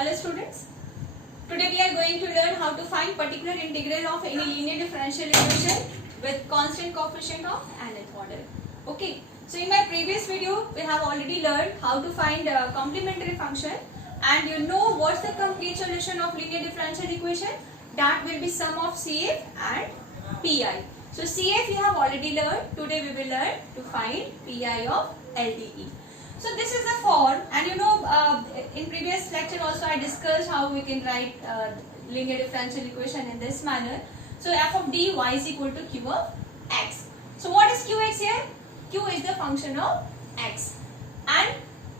Hello students. Today we are going to learn how to find particular integral of any linear differential equation with constant coefficient of nth order. Okay. So in my previous video we have already learned how to find a complementary function, and you know what's the complete solution of linear differential equation? That will be sum of CF and PI. So CF you have already learned. Today we will learn to find PI of LDE. So this is the form, and you know in previous lecture also I discussed how we can write linear differential equation in this manner. So f of d y is equal to q of x. So what is qx here? Q is the function of x, and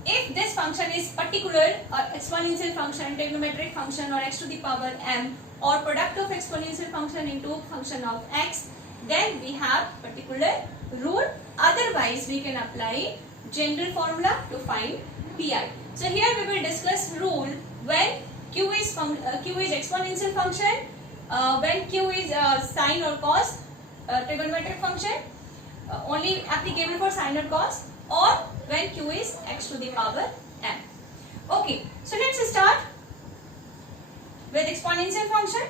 if this function is particular exponential function, trigonometric function, or x to the power m, or product of exponential function into function of x, then we have particular rule. Otherwise we can apply general formula to find PI. So here we will discuss rule when q is exponential function, when q is sine or cos trigonometric function, only applicable for sine or cos, or when q is x to the power m. Okay, so let's start with exponential function.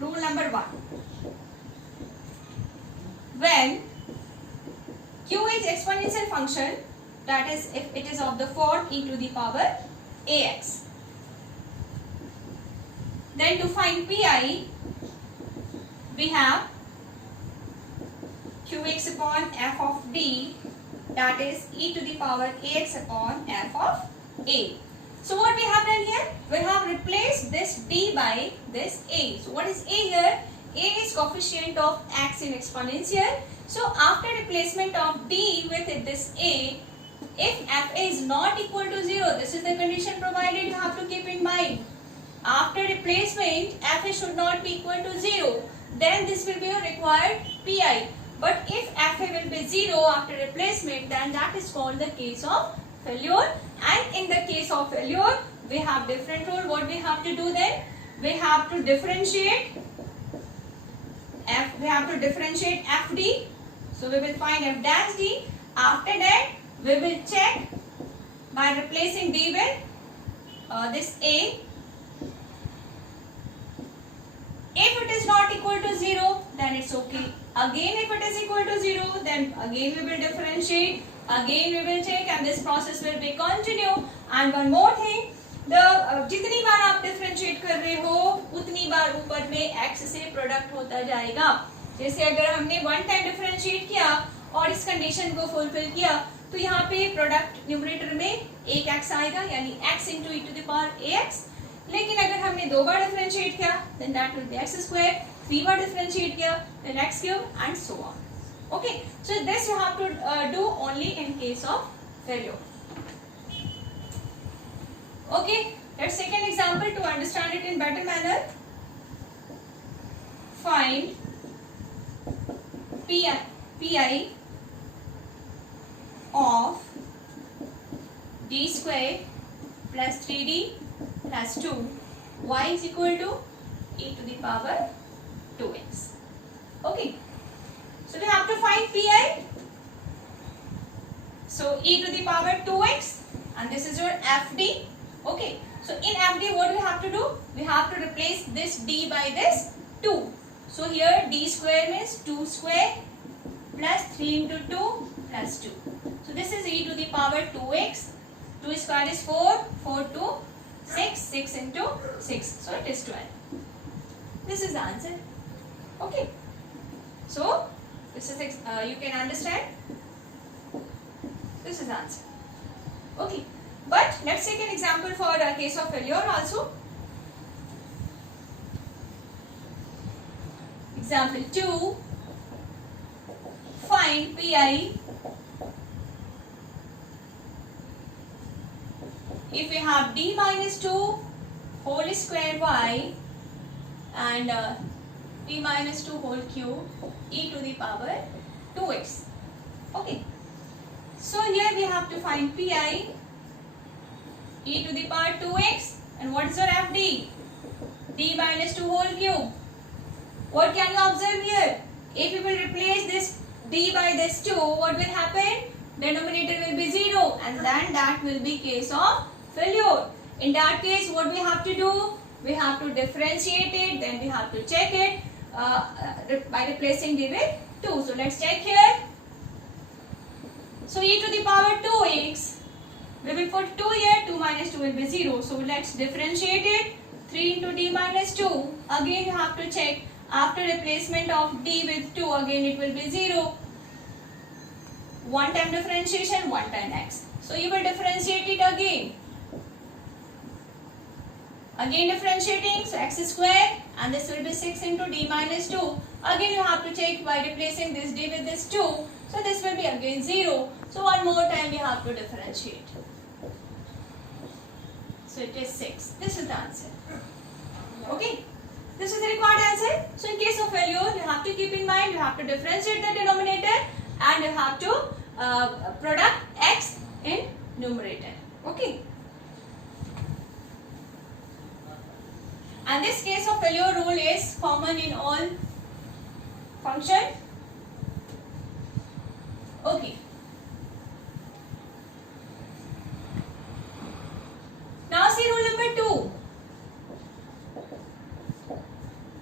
Rule number 1. When q is exponential function, that is if it is of the form e to the power ax, then to find PI we have qx upon f of d, that is e to the power ax upon f of a. So what we have done here? We have replaced this d by this a. So what is a here? A is coefficient of x in exponential. So after replacement of d with this a, if fa is not equal to 0, this is the condition provided, you have to keep in mind. After replacement, fa should not be equal to 0. Then this will be a required PI. But if fa will be 0 after replacement, then that is called the case of failure. And in the case of failure, we have different rule. What we have to do then? We have to differentiate fd. So we will find f dash d. After that, we will check by replacing d with this a. If it is not equal to 0, then it's okay. Again, if it is equal to 0, then again we will differentiate. Again we will check, and this process will be continue. And one more thing, जितनी बार आप differentiate कर रहे हो, उतनी बार ऊपर में x से product होता जाएगा. जैसे अगर हमने one time differentiate किया और इस condition को fulfill किया, तो यहाँ पे product numerator में एक x आएगा, यानी x into e to the power ax. लेकिन अगर हमने 2 बार differentiate किया, then that will be x square. 3 bar differentiate किया, then x cube, and so on. Okay, so this you have to do only in case of failure. Okay, let's take an example to understand it in better manner. Find PI of d square plus 3d plus 2 y is equal to e to the power 2x. Okay, so we have to find PI. So e to the power 2x, and this is your FD. Okay, so in FD what we have to do? We have to replace this d by this 2. So here d square means 2 square plus 3 into 2 plus 2. So this is e to the power 2x. 2 square is 4, 4 to 6, 6 into 6. So it is 12. This is the answer. Okay. So this is you can understand. This is the answer. Okay. But let's take an example for a case of failure also. Example 2. Find PI if we have d minus 2 whole square y and d minus 2 whole cube e to the power 2x. Okay. So here we have to find PI e to the power 2x, and what is our FD? d minus 2 whole cube. What can you observe here? If you will replace this d by this 2, what will happen? Denominator will be 0, and then that will be case of failure. In that case, what we have to do? We have to differentiate it, then we have to check it by replacing d with 2. So let's check here. So e to the power 2x, we will put 2 here, 2 minus 2 will be 0. So let's differentiate it. 3 into d minus 2. Again you have to check. After replacement of d with 2, again it will be 0. One time differentiation, one time x. So you will differentiate it again. Again differentiating, so x square, and this will be 6 into d minus 2. Again you have to check by replacing this d with this 2. So this will be again 0. So one more time we have to differentiate. So it is 6. This is the answer. Okay. This is the required answer. So in case of failure, you have to keep in mind, you have to differentiate the denominator and you have to product x in numerator. Okay. And this case of failure rule is common in all functions. Okay. Now see rule number 2.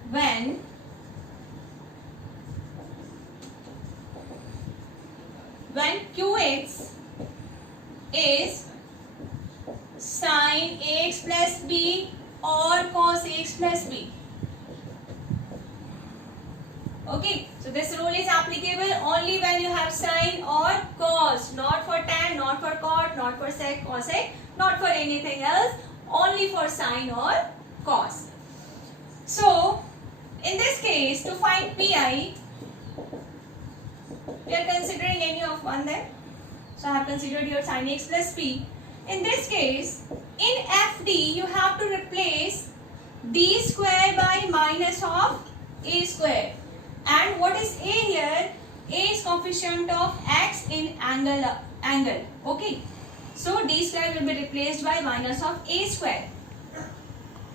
When qx is sin ax plus b or cos ax plus b. Okay, so this rule is applicable only when you have sin or cos, not for tan, not for cot, not for sec, cosec, not for anything else, only for sin or cos. So, in this case, to find pi, we are considering any of one there. So, I have considered here sin x plus p. In this case, in FD, you have to replace d square by minus of a square. And what is a here? A is coefficient of x in angle. Okay. So, d square will be replaced by minus of a square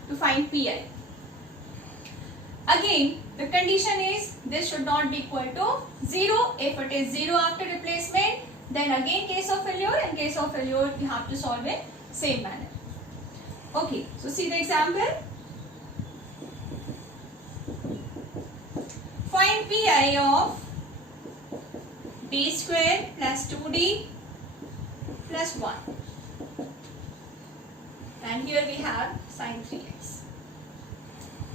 to find pi. Again, the condition is this should not be equal to 0. If it is 0 after replacement, then again case of failure, and case of failure you have to solve it same manner. Okay, so see the example. Find pi of d square plus 2d plus 1. And here we have sin 3x.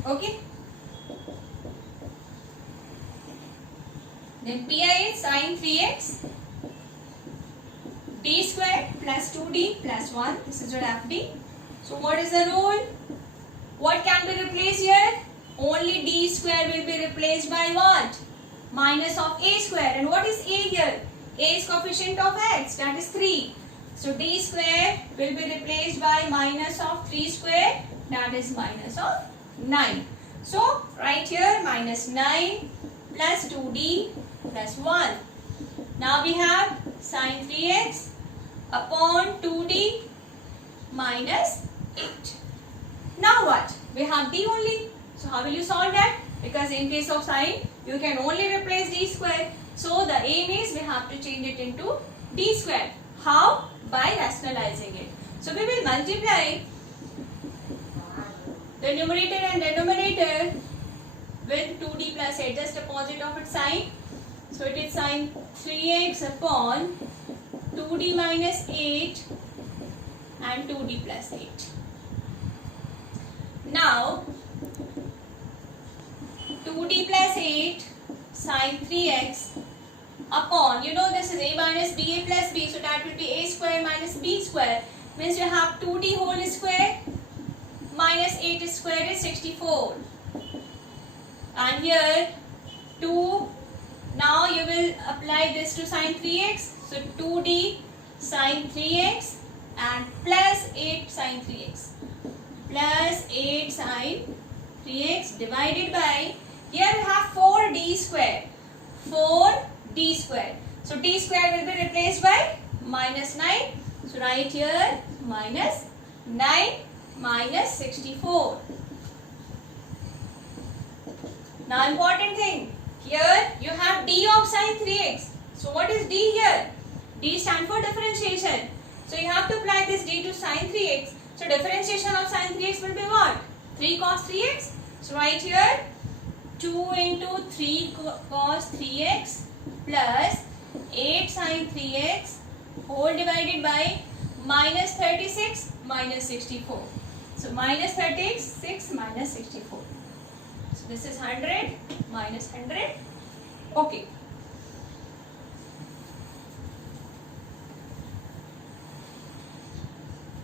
Okay. Then pi is sin 3x d square plus 2d plus 1. This is your FD. So what is the rule? What can be replaced here? Only d square will be replaced by what? Minus of a square. And what is a here? A is coefficient of x, that is 3. So d square will be replaced by minus of 3 square, that is minus of 9. So right here minus 9 plus 2d plus 1. Now we have sin 3x upon 2d minus 8. Now what? We have d only. So how will you solve that? Because in case of sin, you can only replace d square. So the aim is we have to change it into d square. How? By rationalizing it. So we will multiply the numerator and denominator with 2d plus 8, just opposite of its sign. So it is sin 3x upon 2d minus 8 and 2d plus 8. Now 2d plus 8 sin 3x upon, you know this is a minus ba plus b, so that will be a square minus b square, means you have 2d whole square minus 8 square is 64. And here 2, now you will apply this to sin 3x, so 2d sin 3x and plus 8 sin 3x. Plus 8 sin 3x divided by, here we have 4d square. 4d square. So d square will be replaced by minus 9. So right here minus 9 minus 64. Now important thing, here you have d of sin 3x. So what is d here? D stands for differentiation. So you have to apply this d to sin 3x. So differentiation of sin 3x will be what? 3 cos 3x. So write here 2 into 3 cos 3x plus 8 sin 3x whole divided by minus 36 minus 64. So minus 36 minus 64. So this is 100 minus 100. Okay.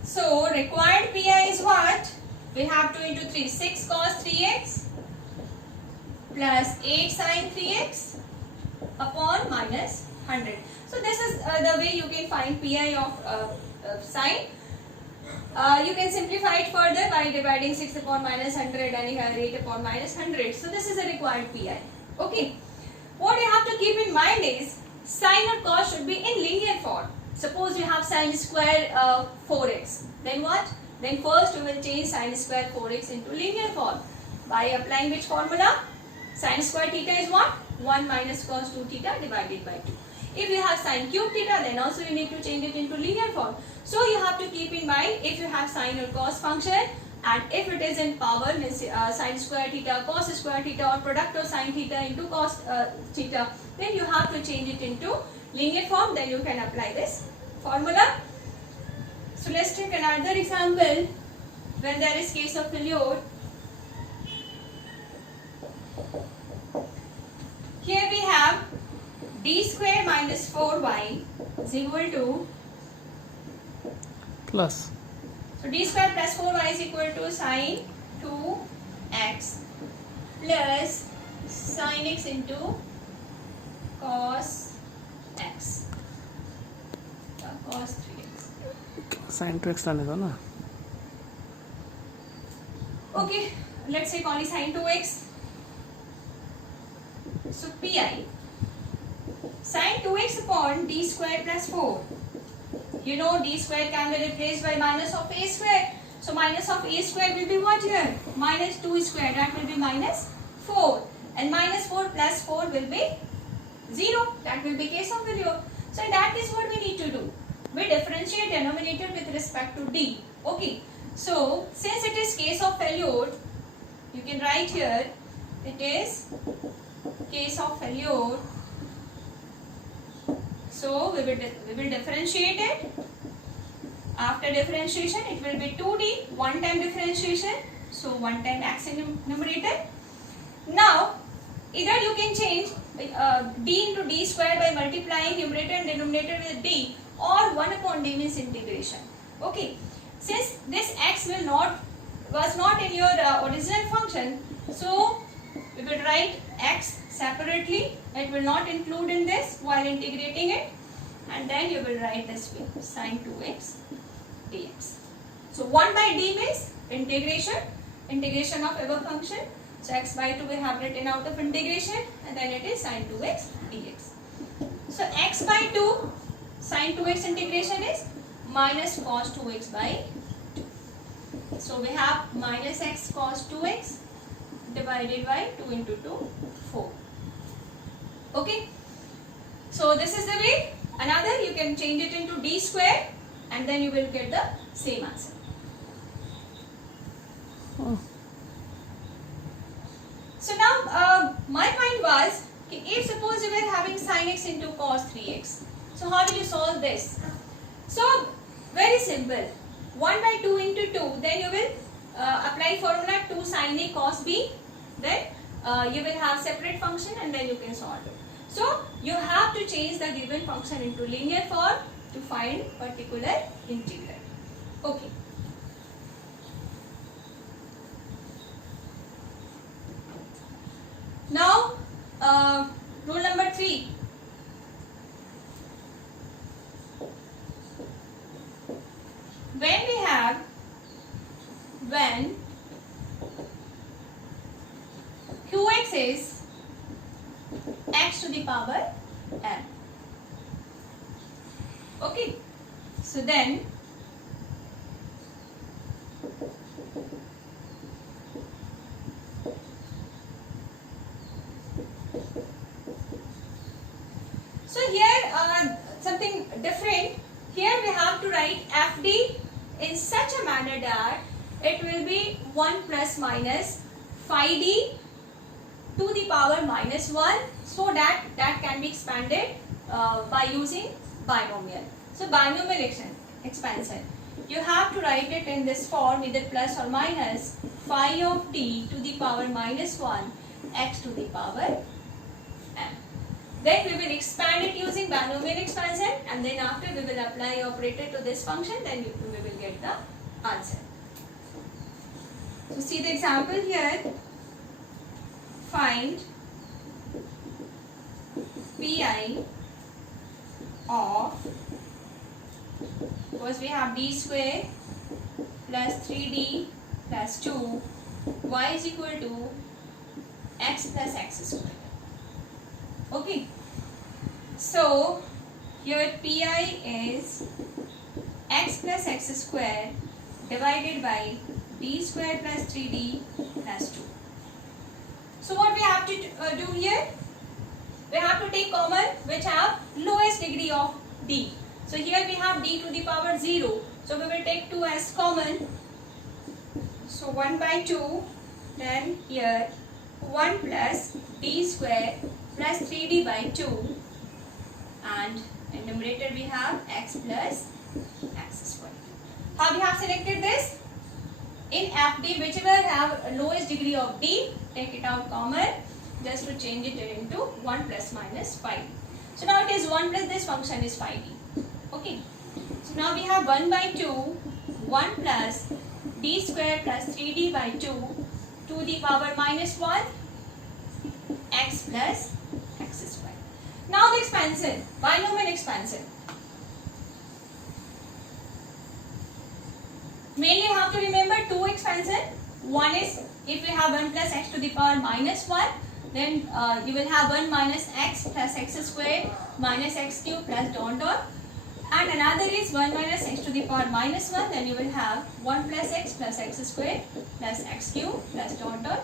So required PI is what? We have 2 into 3, 6 cos 3x plus 8 sin 3x upon minus 100. So this is the way you can find PI of sine. You can simplify it further by dividing 6 upon minus 100 and here 8 upon minus 100. So this is a required PI. Okay. What you have to keep in mind is sine or cos should be in linear form. Suppose you have sine square 4x. Then what? Then first we will change sine square 4x into linear form. By applying which formula? Sine square theta is what? 1 minus cos 2 theta divided by 2. If you have sine cube theta, then also you need to change it into linear form. So you have to keep in mind if you have sine or cos function, and if it is in power, means sine square theta, cos square theta, or product of sine theta into cos theta, then you have to change it into linear form. Then you can apply this formula. So let's take another example when there is case of failure. Here we have d square minus 4y is equal to plus. So d square plus 4y is equal to sine 2x plus sin x into cos x. Cos 3x. Sin 2x रहने दो ना. Okay, let's say call it sin 2x. So pi sin 2x upon d square plus 4. You know d square can be replaced by minus of a square. So minus of a square will be what here? Minus 2 square, that will be minus 4. And minus 4 plus 4 will be 0. That will be case of failure. So in that case what we need to do? We differentiate denominator with respect to d. Okay. So since it is case of failure, you can write here it is case of failure. So we will differentiate it. After differentiation, it will be 2d, one time differentiation. So one time x in numerator. Now either you can change d into d square by multiplying numerator and denominator with d, or 1 upon d means integration. Okay. Since this x was not in your original function, so we will write x separately. It will not include in this while integrating it, and then you will write this way, sin 2x dx. So 1 by d means integration of above function. So x by 2 we have written out of integration, and then it is sin 2x dx. So x by 2 sin 2x integration is minus cos 2x by 2. So we have minus x cos 2x divided by 2 into 2, 4. Okay. So this is the way. Another, you can change it into d square and then you will get the same answer. Oh. So now my point was, if suppose you were having sin x into cos 3x, so how will you solve this? So very simple, 1 by 2 into 2, then you will apply formula 2 sin a cos b, then you will have separate function and then you can solve it. So you have to change the given function into linear form to find particular integral. Okay. Now rule number 3. When qx is x to the power n. Okay. So then here something different. Here we have to write fd in such a manner that it will be 1 plus minus phi d to the power minus 1, so that can be expanded by using binomial. So binomial expansion. You have to write it in this form, either plus or minus phi of t to the power minus 1 x to the power m. Then we will expand it using binomial expansion, and then after we will apply operator to this function, then we will get the answer. So see the example here. Find pi of, because we have d square plus 3d plus 2 y is equal to x plus x square. Okay, so here pi is x plus x square divided by d square plus 3d plus 2. So what we have to do here? We have to take common which have lowest degree of d. So here we have d to the power 0. So we will take 2 as common. So 1 by 2. Then here 1 plus d square plus 3d by 2. And in numerator we have x plus x square. How we have selected this? In FD, whichever have lowest degree of d, take it out common, just to change it into 1 plus minus phi d. So now it is 1 plus this function is phi d. Okay. So now we have 1 by 2, 1 plus d square plus 3d by 2 to the power minus 1 x plus x square. Now the expansion, binomial expansion. Mainly you have to remember two expansion. One is if we have 1 plus x to the power minus 1, then you will have 1 minus x plus x square minus x cube plus dot dot. And another is 1 minus x to the power minus 1, then you will have 1 plus x square plus x cube plus dot dot.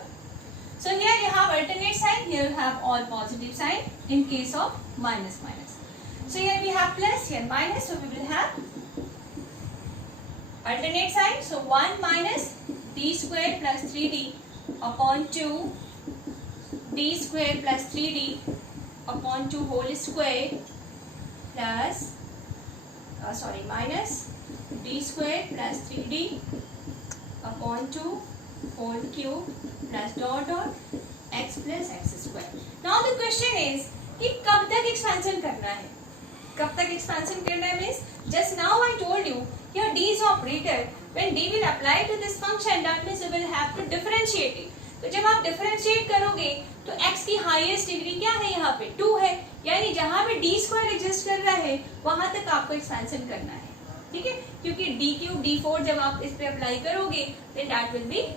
So here you have alternate sign, here you have all positive sign in case of minus minus. So here we have plus, here minus, so we will have alternate sign. So 1 minus d square plus 3d upon 2 d square plus 3d upon 2 whole square plus minus d square plus 3d upon 2 whole cube plus dot dot x plus x square. Now the question is कि कब तक expansion करना है? कब तक expansion करना है means just now I told you here d is operator. When d will apply to this function, that means you will have to differentiate it. तो जब आप differentiate करोगे तो x की highest degree क्या है यहाँ पे 2 है, यानी जहाँ पे d square exist कर रहा है वहाँ तक आपको expansion करना है, ठीक है, क्योंकि d cube d4 जब आप इस पे अप्लाई करोगे then that will be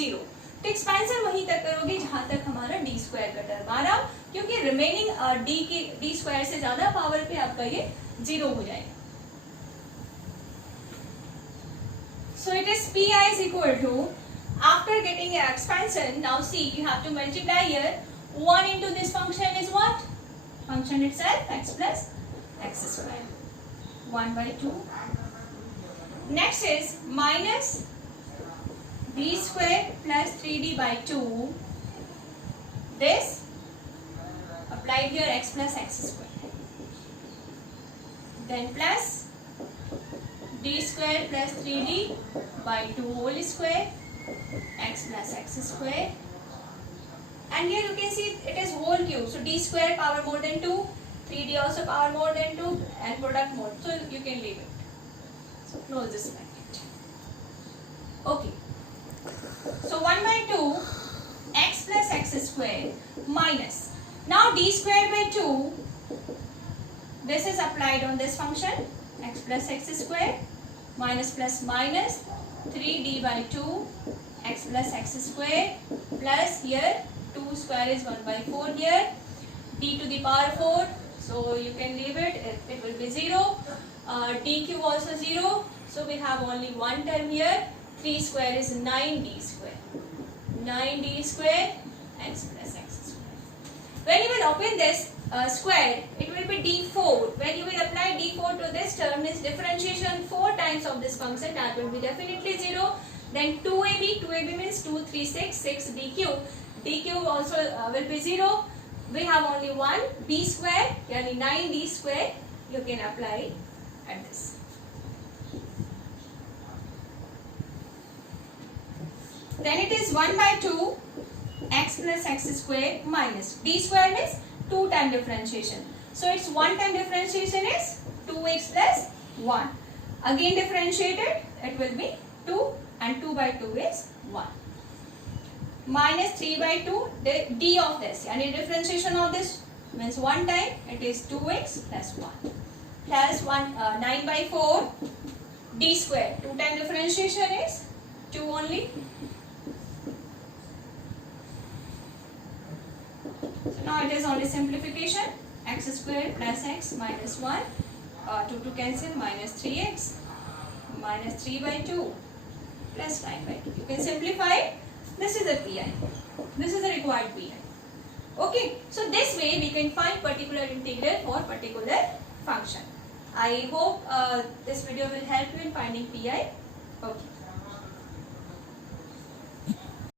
0. तो एक्सपेंशन वहीं तक करोगे जहां तक हमारा डी स्क्वायर का टर्म आ रहा, क्योंकि रिमेनिंग डी स्क्वायर से ज्यादा पावर पे आपका ये 0 हो जाएगा. So it is pi is equal to, after getting an expansion, now see you have to multiply here 1 into this function is what? Function itself x plus x square 1 by 2. Next is minus d square plus 3d by 2, this applied here x plus x square, then plus d square plus 3d by 2 whole square x plus x square, and here you can see it is whole cube, so d square power more than 2, 3d also power more than 2 and product more, so you can leave it. So close this bracket. Okay. So 1 by 2 x plus x square minus, now d square by 2, this is applied on this function x plus x square minus plus minus 3d by 2 x plus x square plus here 2 square is 1 by 4 here, d to the power 4, so you can leave it, it will be 0, d cube also 0, so we have only one term here. 3 square is 9d square. 9d square x plus x square. When you will open this, square, it will be d4. When you will apply d4 to this term, means differentiation 4 times of this function, that will be definitely 0. Then 2ab means 2, 3, 6, 6 d cube. D cube also will be 0. We have only one, b square, yani 9d square, you can apply at this. Then it is 1 by 2 x plus x square minus d square means 2 time differentiation. So its 1 time differentiation is 2x plus 1. Again differentiated, it will be 2 and 2 by 2 is 1. Minus 3 by 2 d of this, and differentiation of this means 1 time, it is 2x plus 1 plus 9 by 4 d square. 2 time differentiation is 2 only. So now it is only simplification, x square plus x minus 1, 2 to cancel, minus 3x minus 3 by 2 plus 9 by 2. You can simplify it. This is the pi. This is the required pi. Okay, so this way we can find particular integral for particular function. I hope this video will help you in finding pi. Okay.